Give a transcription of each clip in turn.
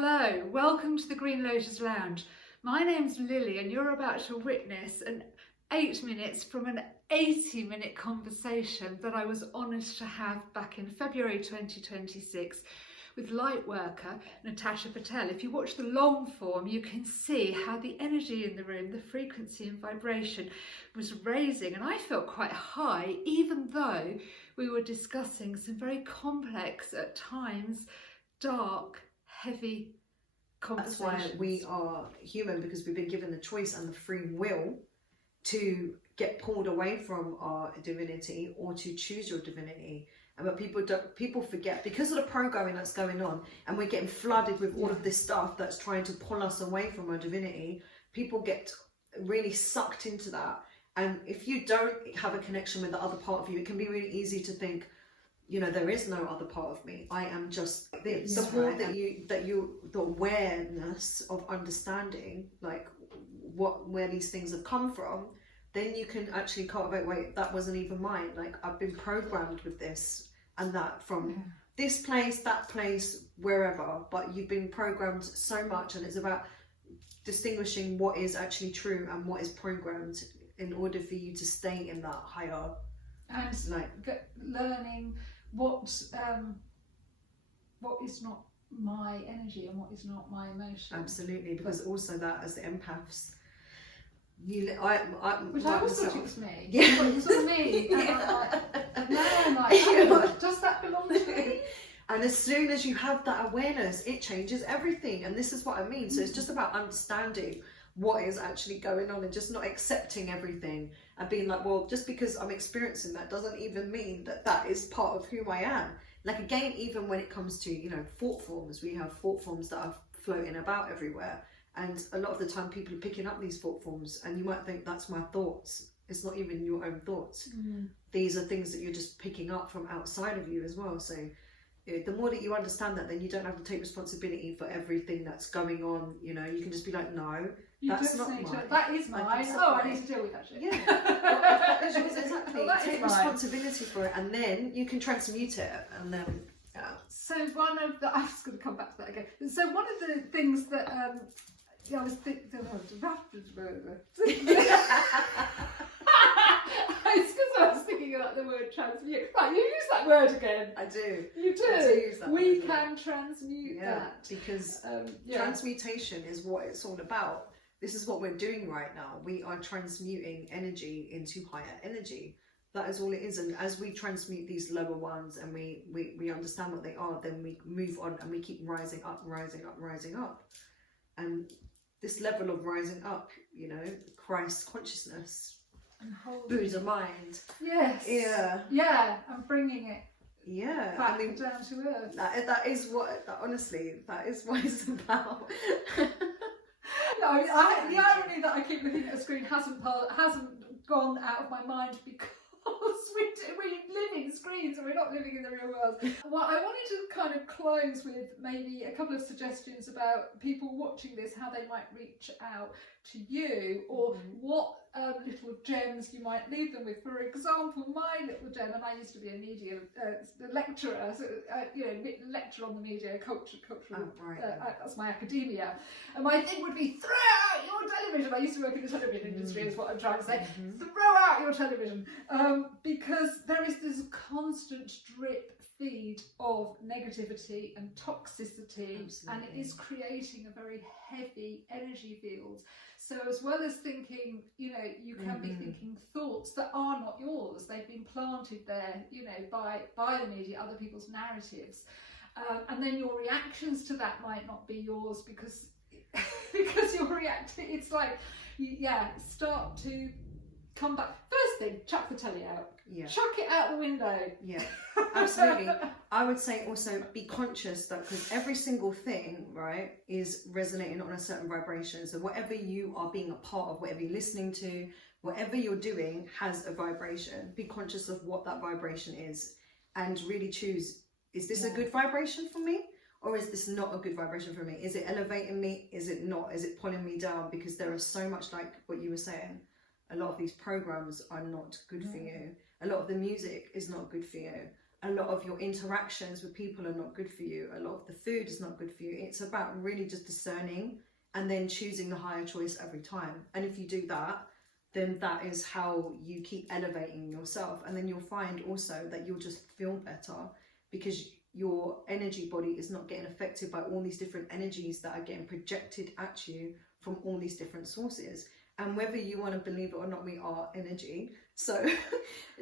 Hello, welcome to the Green Lotus Lounge. My name's Lily and you're about to witness an 8 minutes from an 80-minute conversation that I was honoured to have back in February 2026 with lightworker Natasha Patel. If you watch the long form, you can see how the energy in the room, the frequency and vibration was raising, and I felt quite high, even though we were discussing some very complex, at times, dark, heavy conversations. That's why we are human, because we've been given the choice and the free will to get pulled away from our divinity or to choose your divinity. But people forget, because of the programming that's going on, and we're getting flooded with all of this stuff that's trying to pull us away from our divinity. People get really sucked into that, and if you don't have a connection with the other part of you, it can be really easy to think, you know, there is no other part of me. I am just this. The more the awareness of understanding, like where these things have come from, then you can actually cultivate, wait, that wasn't even mine. Like, I've been programmed with this and that from this place, that place, wherever. But you've been programmed so much, and it's about distinguishing what is actually true and what is programmed in order for you to stay in that higher. And learning what is not my energy and what is not my emotion. Absolutely, because also that, as the empaths, which I always thought it was me. Yeah, it was all me. And I'm like, does that belong to me? And as soon as you have that awareness, it changes everything. And this is what I mean. So it's just about understanding what is actually going on and just not accepting everything and being like, well, just because I'm experiencing that doesn't even mean that that is part of who I am. Like, again, even when it comes to, you know, thought forms, we have thought forms that are floating about everywhere. And a lot of the time people are picking up these thought forms, and you might think that's my thoughts. It's not even your own thoughts. These are things that you're just picking up from outside of you as well. So the more that you understand that, then you don't have to take responsibility for everything that's going on. You know, you can just be like, no, that's not mine. That is mine. I need to deal with that shit. Yeah, that is yours, exactly. Well, take responsibility for it, and then you can transmute it, and then. So I'm just going to come back to that again. So one of the things that I was thinking. It's because I was thinking about the word transmute. Right, you use that word again. I do. You do. I do use that we can transmute that. Because transmutation is what it's all about. This is what we're doing right now. We are transmuting energy into higher energy. That is all it is. And as we transmute these lower ones, and we understand what they are, then we move on and we keep rising up, rising up, rising up. And this level of rising up, you know, Christ consciousness, Buddha mind. Yes. Yeah. Yeah, I'm bringing it. Yeah. Back down to earth. That is what, honestly, that is what it's about. No, the irony that I keep looking at a screen hasn't gone out of my mind, because we live in screens and we're not living in the real world. Well, I wanted to kind of close with maybe a couple of suggestions about people watching this, how they might reach out to you, or what little gems you might leave them with. For example, my little gem, and I used to be a media lecturer, so lecture on the media, cultural. That's my academia. And my thing would be, throw out your television. I used to work in the television industry, is what I'm trying to say. Throw out your television, because there is this constant drip feed of negativity and toxicity. Absolutely. And it is creating a very heavy energy field. So as well as thinking, you know, you can be thinking thoughts that are not yours. They've been planted there, you know, by the media, other people's narratives, and then your reactions to that might not be yours, because you're reacting. It's like, start to come back. First thing, chuck the telly out. Yeah. Chuck it out the window. Yeah, absolutely. I would say also be conscious that, because every single thing, right, is resonating on a certain vibration. So whatever you are being a part of, whatever you're listening to, whatever you're doing has a vibration. Be conscious of what that vibration is, and really choose, is this a good vibration for me? Or is this not a good vibration for me? Is it elevating me? Is it not? Is it pulling me down? Because there are so much, like what you were saying, a lot of these programs are not good for you. A lot of the music is not good for you. a lot of your interactions with people are not good for you. A lot of the food is not good for you. It's about really just discerning and then choosing the higher choice every time. And if you do that, then that is how you keep elevating yourself. And then you'll find also that you'll just feel better because your energy body is not getting affected by all these different energies that are getting projected at you from all these different sources. And whether you want to believe it or not, we are energy. So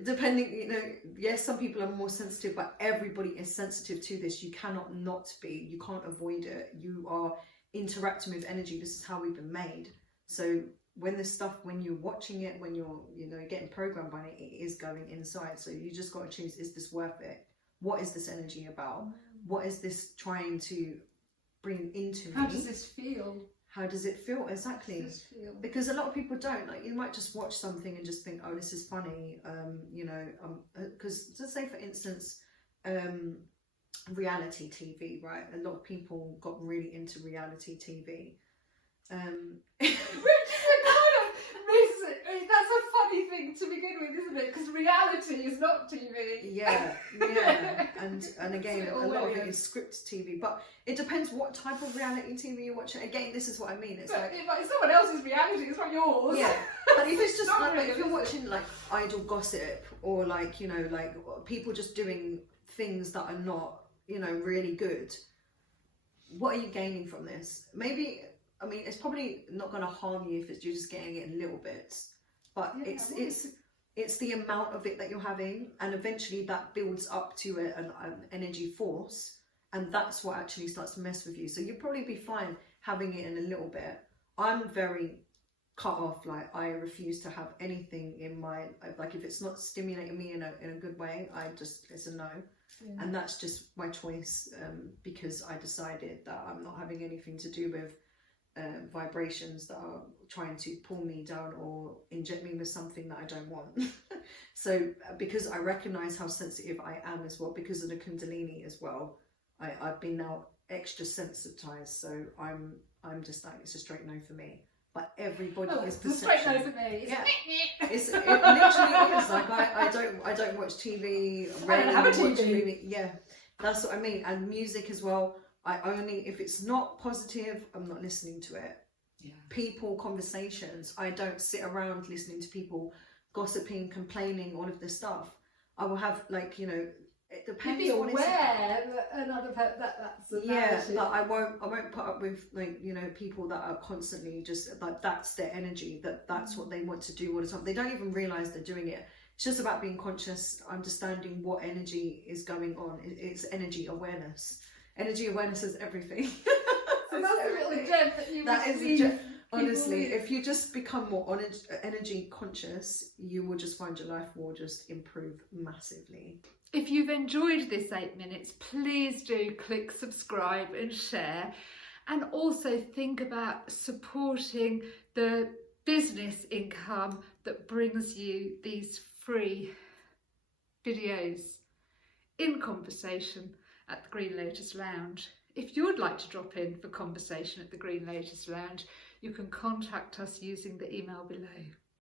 depending, you know, yes, some people are more sensitive, but everybody is sensitive to this. You cannot not be. You can't avoid it. You are interacting with energy. This is how we've been made. So when this stuff, when you're watching it, when you're, you know, getting programmed by it, it is going inside. So you just got to choose, is this worth it? What is this energy about? What is this trying to bring into me? How does this feel? How does it feel? Exactly. How does this feel? Because a lot of people don't. Like, you might just watch something and just think, oh, this is funny. You know, because let's say, for instance, reality TV, right? A lot of people got really into reality TV. That's a funny thing to begin with, isn't it? Because reality is not TV. Yeah, and again, a lot of it is scripted TV, but it depends what type of reality TV you're watching. Again, this is what I mean. It's but like it's someone else's reality. It's not yours. Yeah, but if it's just Not like, really, if you're watching like idle gossip or like, you know, like people just doing things that are not, you know, really good, what are you gaining from this? Maybe, I mean, it's probably not going to harm you if you're just getting it in little bits, but Yeah, it's the amount of it that you're having, and eventually that builds up to an energy force, and that's what actually starts to mess with you. So you'll probably be fine having it in a little bit. I'm very cut off. Like, I refuse to have anything in my, like, if it's not stimulating me in a good way, it's a no. Yeah. And that's just my choice, because I decided that I'm not having anything to do with vibrations that are trying to pull me down or inject me with something that I don't want. So because I recognize how sensitive I am as well, because of the kundalini as well, I've been now extra sensitized. So I'm just like, it's a straight no for me. But everybody is the perception. straight no for me. Yeah. It literally is like, I don't watch TV. I don't have a rarely watch TV. movie. Yeah, that's what I mean. And music as well. I only, if it's not positive, I'm not listening to it. Yeah. People, conversations, I don't sit around listening to people gossiping, complaining, all of this stuff. I will have, like, you know, it depends. Be on aware that another that's a narrative. but I won't put up with, like, you know, people that are constantly just like, that's their energy, that's what they want to do all the time. They don't even realize they're doing it. It's just about being conscious, understanding what energy is going on. It's energy awareness. Energy awareness is everything. So that's a little gem that you That is a receive. gem. Honestly, if you just become more energy conscious, you will just find your life will just improve massively. If you've enjoyed this 8 minutes, please do click subscribe and share. And also think about supporting the business income that brings you these free videos in conversation at the Green Lotus Lounge. If you would like to drop in for conversation at the Green Lotus Lounge, you can contact us using the email below.